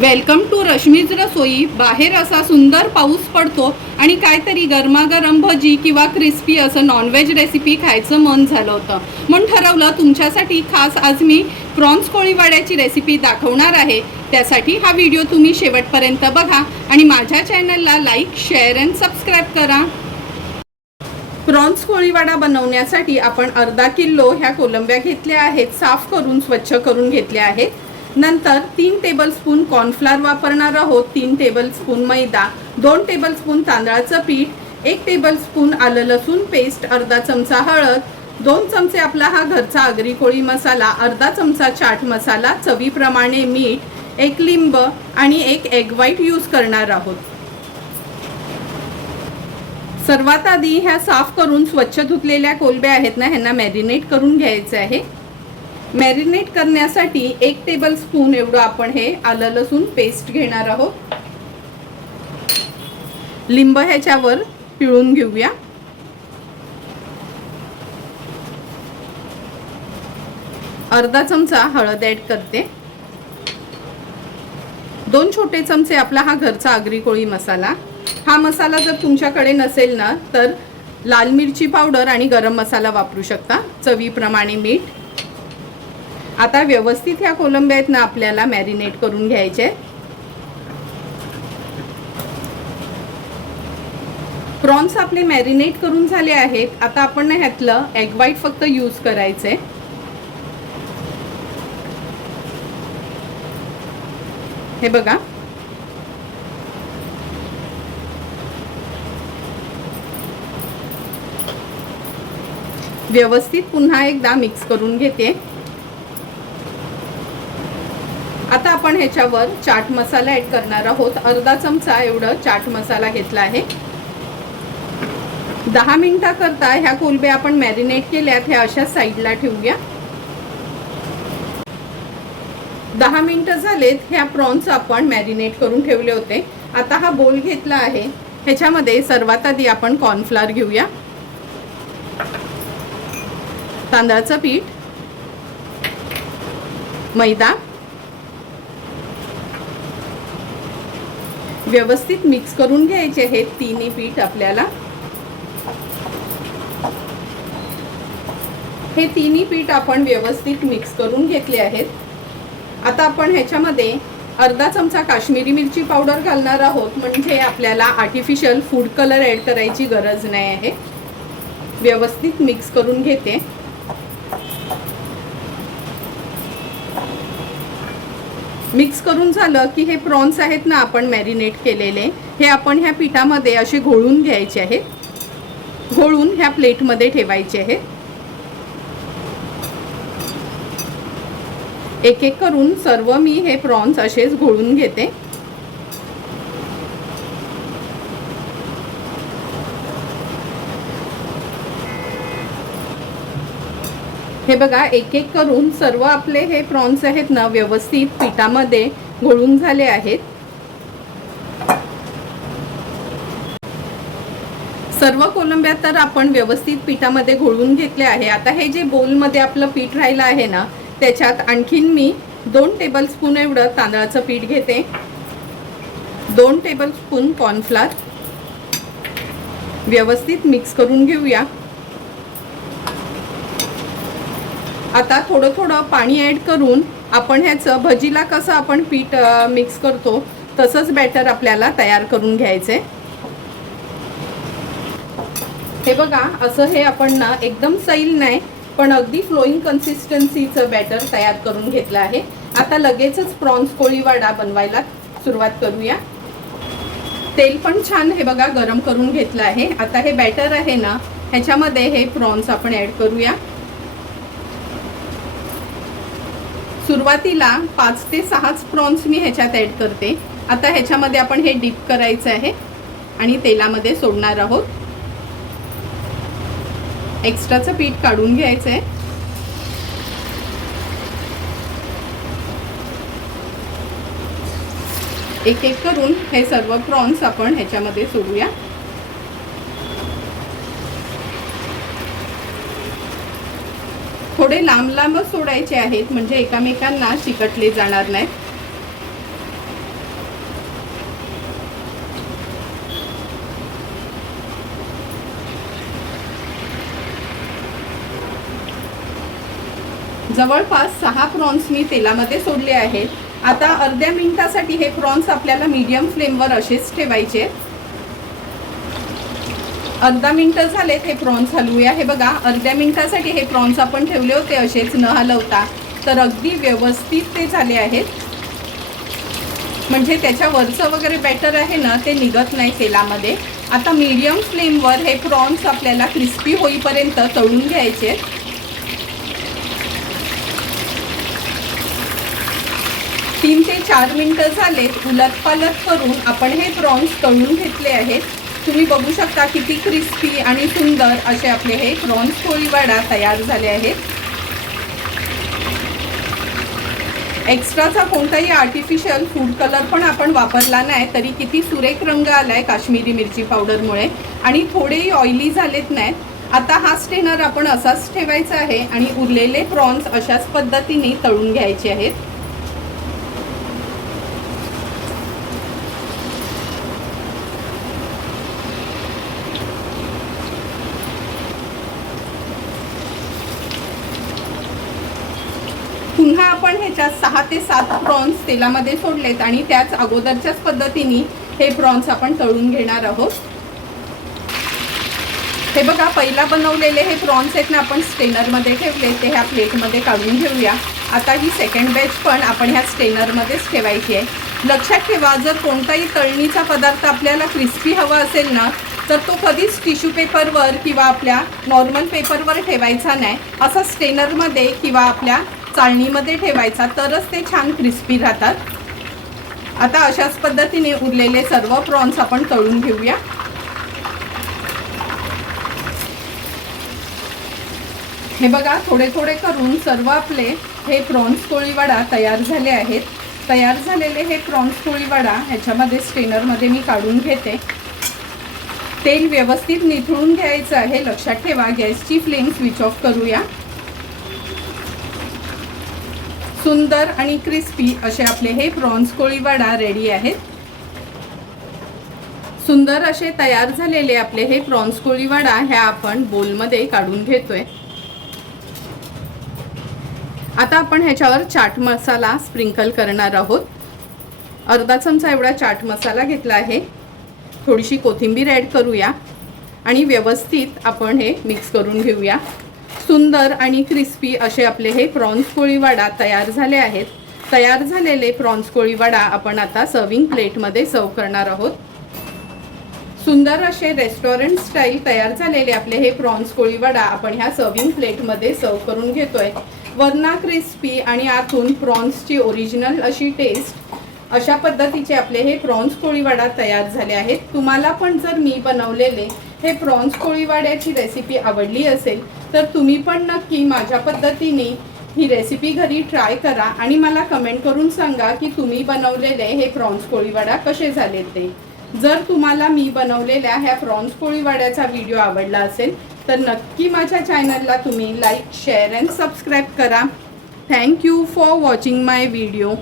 Welcome to Rashmi's रसोई. बाहेर असा सुंदर पाऊस पडतो आणि काहीतरी गरमागरम भजी किंवा क्रिस्पी असं नॉनव्हेज रेसिपी खायचं मन झालं होतं. म्हणून ठरवलं तुमच्यासाठी खास आज मी प्रॉन्स कोळीवाड्याची रेसिपी दाखवणार आहे. त्यासाठी हा व्हिडिओ तुम्ही शेवटपर्यंत बघा आणि माझ्या चॅनलला लाईक शेअर अँड सबस्क्राईब करा. प्रॉन्स कोळीवाडा बनवण्यासाठी आपण अर्धा किलो ह्या कोलंब्या घेतल्या आहेत साफ करून स्वच्छ करून घेतल्या आहेत. नंतर तीन टेबलस्पून कॉर्नफ्लॉर वापरणार आहोत. तीन टेबलस्पून मैदा दोन टेबलस्पून तांदळाचं पीठ एक टेबलस्पून आलं लसूण पेस्ट अर्धा चमचा हळद दोन चमचे आपला हा घरचा आगरी कोळी मसाला अर्धा चमचा चाट मसाला चवीप्रमाणे मीठ एक लिंब आणि एक एग व्हाईट यूज करणार आहोत. सर्वात आधी ह्या साफ करून स्वच्छ धुतलेल्या कोलब्या आहेत ना ह्यांना मॅरिनेट करून घ्यायचे आहे. मॅरिनेट करण्यासाठी एक टेबल स्पून एवढं आपण हे आलं लसूण पेस्ट घेणार आहोत. लिंब ह्याच्यावर पिळून घेऊया. अर्धा चमचा हळद ॲड करते. दोन छोटे चमचे आपला हा घरचा आगरी कोळी मसाला. हा मसाला जर तुमच्याकडे नसेल ना तर लाल मिरची पावडर आणि गरम मसाला वापरू शकता. चवीप्रमाणे मीठ आता व्यवस्थित ह्या कोलंब्या आहेत ना आपल्याला मॅरिनेट करून घ्यायचे. प्रॉन्स आपले मॅरिनेट करून झाले आहेत. आता आपण ना ह्यातलं एग व्हाईट फक्त यूज करायचे. हे बघा. व्यवस्थित पुन्हा एकदा मिक्स करून घेते. आता आपण ह्याच्यावर चाट मसाला ऍड करणार आहोत. अर्धा चमचा एवढं चाट मसाला घेतला आहे. दहा मिनटाकरता ह्या कोलबे आपण मॅरिनेट केल्यात ह्या अशा साईडला ठेवूया. दहा मिनिटं झालेत ह्या प्रॉन्स आपण मॅरिनेट करून ठेवले होते. आता हा बोल घेतला आहे. ह्याच्यामध्ये सर्वात आधी आपण कॉर्नफ्लॉर घेऊया. तांदळाचं पीठ मैदा व्यवस्थित मिक्स करून घ्यायचे हे तिन्ही पीठ आपल्याला. हे तिन्ही पीठ आपण व्यवस्थित मिक्स करून घेतले आहेत. आता आपण ह्याच्यामध्ये अर्धा चमचा काश्मीरी मिरची पावडर घालणार आहोत. म्हणजे आपल्याला आर्टिफिशियल फूड कलर ॲड करायची गरज नाही आहे. व्यवस्थित मिक्स करून घेते. मिक्स करून झालं की हे प्रॉन्स आहेत ना आपण मॅरिनेट केलेले हे आपण ह्या पिठामध्ये असे घोळून घ्यायचे आहेत. घोळून ह्या प्लेटमध्ये ठेवायचे आहेत. एक एक करून सर्व मी हे प्रॉन्स असेच घोळून घेते. हे बघा एक एक करून सर्व आपले हे प्रॉन्स आहेत ना व्यवस्थित पिठामध्ये घोळून झाले आहेत. सर्व कोलंब्या तर आपण व्यवस्थित पिठामध्ये घोळून घेतले आहे. आता हे जे बोलमध्ये आपलं पीठ राहिलं आहे ना त्याच्यात आणखीन मी दोन टेबलस्पून एवढं तांदळाचं पीठ घेते. दोन टेबलस्पून कॉर्नफ्लावर व्यवस्थित मिक्स करून घेऊया. आता थोडं थोडं पाणी ॲड करून आपण ह्याचं भजीला कसं आपण पीठ मिक्स करतो तसंच बॅटर आपल्याला तयार करून घ्यायचे. हे बघा असं हे आपण ना एकदम सैल नाही पण अगदी फ्लोईंग कन्सिस्टन्सीचं बॅटर तयार करून घेतलं आहे. आता लगेचच प्रॉन्स कोळीवाडा बनवायला सुरुवात करूया. तेल पण छान हे बघा गरम करून घेतलं आहे. आता हे बॅटर आहे ना ह्याच्यामध्ये हे प्रॉन्स आपण ॲड करूया. सुरुवातीला पाच ते सहाच प्रॉन्स मी ह्याच्यात ॲड करते. आता ह्याच्यामध्ये आपण हे डीप करायचं आहे आणि तेलामध्ये सोडणार आहोत. एक्स्ट्राचं पीठ काढून घ्यायचं आहे. एक एक करून हे सर्व प्रॉन्स आपण ह्याच्यामध्ये सोडूया. थोडे लांब लांब सोडायचे आहेत म्हणजे एकामेकांना चिकटले जाणार नाही जवळपास सहा प्रॉन्स मी तेलामध्ये सोडले आहेत. आता अर्ध्या मिनिटासाठी हे प्रॉन्स आपल्याला मीडियम फ्लेमवर असेच ठेवायचे. अर्धा मिनिटं झालेत हे प्रॉन्स हलवूया. हे बघा अर्ध्या मिनिटासाठी हे प्रॉन्स आपण ठेवले होते असेच न हलवता. तर अगदी व्यवस्थित ते झाले आहेत. म्हणजे त्याच्या वरचं वगैरे बॅटर आहे ना ते निघत नाही तेलामध्ये. आता मीडियम फ्लेमवर हे प्रॉन्स आपल्याला क्रिस्पी होईपर्यंत तळून घ्यायचे. तीन ते चार मिनटं झालेत उलट पालत करून आपण हे प्रॉन्स तळून घेतले आहेत. तुम्ही बघू शकता किती क्रिस्पी आणि सुंदर असे आपले हे प्रॉन्स पोळीवाडा तयार झाले आहेत. एक्स्ट्राचा कोणताही आर्टिफिशियल फूड कलर पण आपण वापरला नाही तरी किती सुरेख रंग आलाय काश्मीरी मिरची पावडरमुळे आणि थोडेही ऑइली झालेत नाहीत. आता हा स्टेनर आपण असाच ठेवायचा आहे आणि उरलेले प्रॉन्स अशाच पद्धतीने तळून घ्यायचे आहेत. पण ह्याच्यात सहा ते सात प्रॉन्स तेलामध्ये सोडलेत आणि त्याच अगोदरच्याच पद्धतीने हे प्रॉन्स आपण तळून घेणार आहोत. हे बघा पहिला बनवलेले हे प्रॉन्स आहेत ना आपण स्टेनरमध्ये ठेवले ते ह्या प्लेटमध्ये काढून घेऊया. आता ही सेकंड बॅच पण आपण ह्या स्टेनरमध्येच ठेवायची आहे. लक्षात ठेवा जर कोणताही तळणीचा पदार्थ आपल्याला क्रिस्पी हवा असेल ना तर तो कधीच टिश्यू पेपरवर किंवा आपल्या नॉर्मल पेपरवर ठेवायचा नाही. असा स्टेनरमध्ये किंवा आपल्या चाळणीमध्ये ठेवायचा तरच ते छान क्रिस्पी राहतात. आता अशाच पद्धतीने उरलेले सर्व प्रॉन्स आपण तळून घेऊया. हे बघा थोडे थोडे करून सर्व आपले हे प्रॉन्स कोळीवाडा तयार झाले आहेत. तयार झालेले हे प्रॉन्स कोळीवाडा ह्याच्यामध्ये स्टेनरमध्ये मी काढून घेते. तेल व्यवस्थित निथळून घ्यायचं आहे. लक्षात ठेवा गॅसची फ्लेम स्विच ऑफ करूया. सुंदर आणि क्रिस्पी असे आपले हे प्रॉन्स कोळीवाडा रेडी आहेत. सुंदर असे तयार झालेले आपले हे प्रॉन्स कोळीवाडा ह्या आपण बोलमध्ये काढून घेतोय. आता आपण ह्याच्यावर चाट मसाला स्प्रिंकल करणार आहोत. अर्धा चमचा एवढा चाट मसाला घेतला आहे. थोडीशी कोथिंबीर ॲड करूया. आणि व्यवस्थित आपण हे मिक्स करून घेऊया. सुंदर आणि क्रिस्पी असे आपले हे प्रॉन्स कोळीवाडा तयार झाले आहेत. तयार झालेले प्रॉन्स कोळीवाडा आपण आता सर्विंग प्लेटमध्ये सर्व करणार आहोत. सुंदर असे रेस्टॉरंट स्टाईल तयार झालेले आपले हे प्रॉन्स कोळीवाडा आपण ह्या सर्विंग प्लेटमध्ये सर्व करून घेतोय. वरना क्रिस्पी आणि आतून प्रॉन्सची ओरिजिनल अशी टेस्ट अशा पद्धतीचे आपले हे प्रॉन्स कोळीवाडा तयार झाले आहेत. तुम्हाला पण जर मी बनवलेले हे प्रॉन्स कोळीवाड्याची रेसिपी आवडली असेल तर तुम्ही पण नक्की माझ्या पद्धतीने ही रेसिपी घरी ट्राय करा आणि मला कमेंट करून सांगा की तुम्ही बनवलेले हे प्रॉन्स कोळीवाडा कसे झाले ते. जर तुम्हाला मी बनवलेल्या ह्या प्रॉन्स कोळीवाड्याचा व्हिडिओ आवडला असेल तर नक्की माझ्या चॅनलला तुम्ही लाईक शेअर अँड सबस्क्राईब करा. Thank you for watching my video